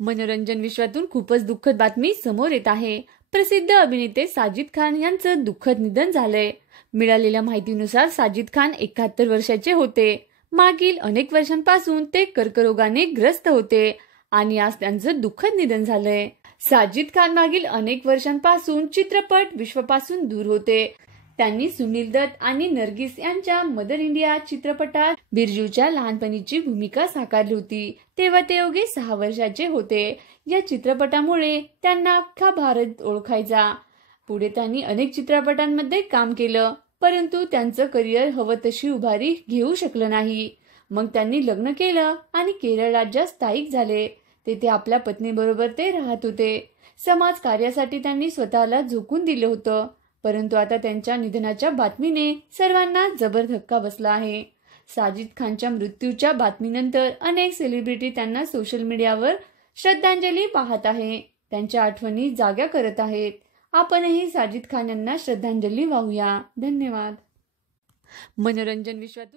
मनोरंजन विश्वातून खूपच दुःखद बातमी समोर येत आहे। प्रसिद्ध अभिनेते साजिद खान यांचं दुःखद निधन झालंय। मिळालेल्या माहितीनुसार साजिद खान 71 वर्षाचे होते। मागील अनेक वर्षांपासून ते कर्करोगाने ग्रस्त होते आणि आज त्यांचं दुःखद निधन झालंय। साजिद खान मागील अनेक वर्षांपासून चित्रपट विश्वापासून दूर होते। त्यांनी सुनील दत्त आणि नर्गिस यांच्या मदर इंडिया चित्रपटात बिरजूच्या लहानपणीची भूमिका साकारली होती, तेव्हा ते अवघे 6 वर्षाचे होते। या चित्रपटामुळे त्यांना अख्खा भारत ओळखायचा। पुढे त्यांनी अनेक चित्रपटांमध्ये काम केलं, परंतु त्यांचं करिअर हवं तशी उभारी घेऊ शकलं नाही। मग त्यांनी लग्न केलं आणि केरळ राज्यात स्थायिक झाले। तेथे आपल्या पत्नीबरोबर ते राहत होते। समाज कार्यासाठी त्यांनी स्वतःला झोकून दिलं होतं, परंतु आता त्यांच्या निधनाच्या बातमीने सर्वांना जबर धक्का बसला आहे। साजिद खानच्या मृत्यूच्या बातमीनंतर अनेक सेलिब्रिटी त्यांना सोशल मीडियावर श्रद्धांजली वाहत आहे, त्यांच्या आठवणी जाग्या करत आहेत। आपणही साजिद खान यांना श्रद्धांजली वाहूया। धन्यवाद। मनोरंजन विश्वातून